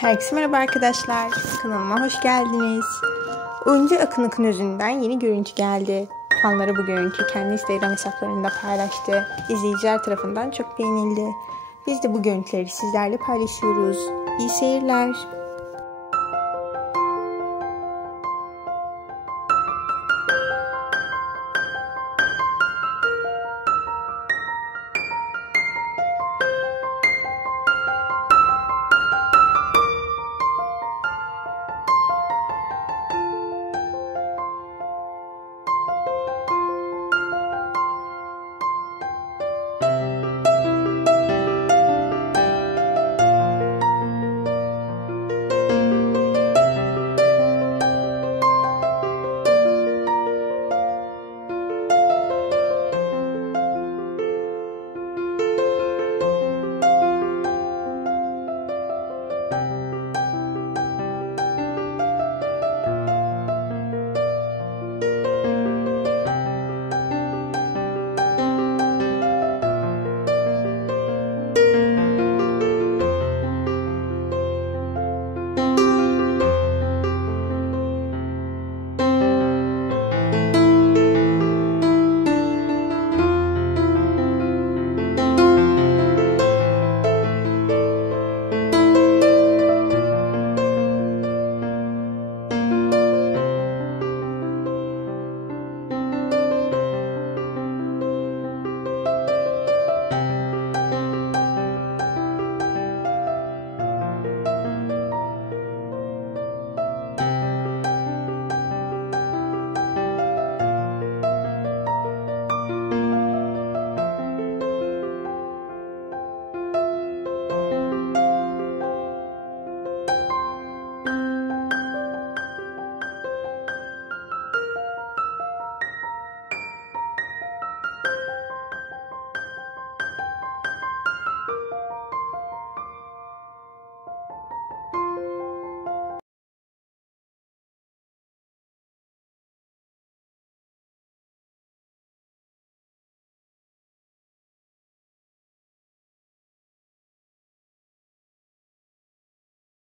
Herkese merhaba arkadaşlar. Kanalıma hoş geldiniz. Oyuncu Akinözü'nden yeni görüntü geldi. Fanları bu görüntüyü kendi Instagram hesaplarında paylaştı. İzleyiciler tarafından çok beğenildi. Biz de bu görüntüleri sizlerle paylaşıyoruz. İyi seyirler.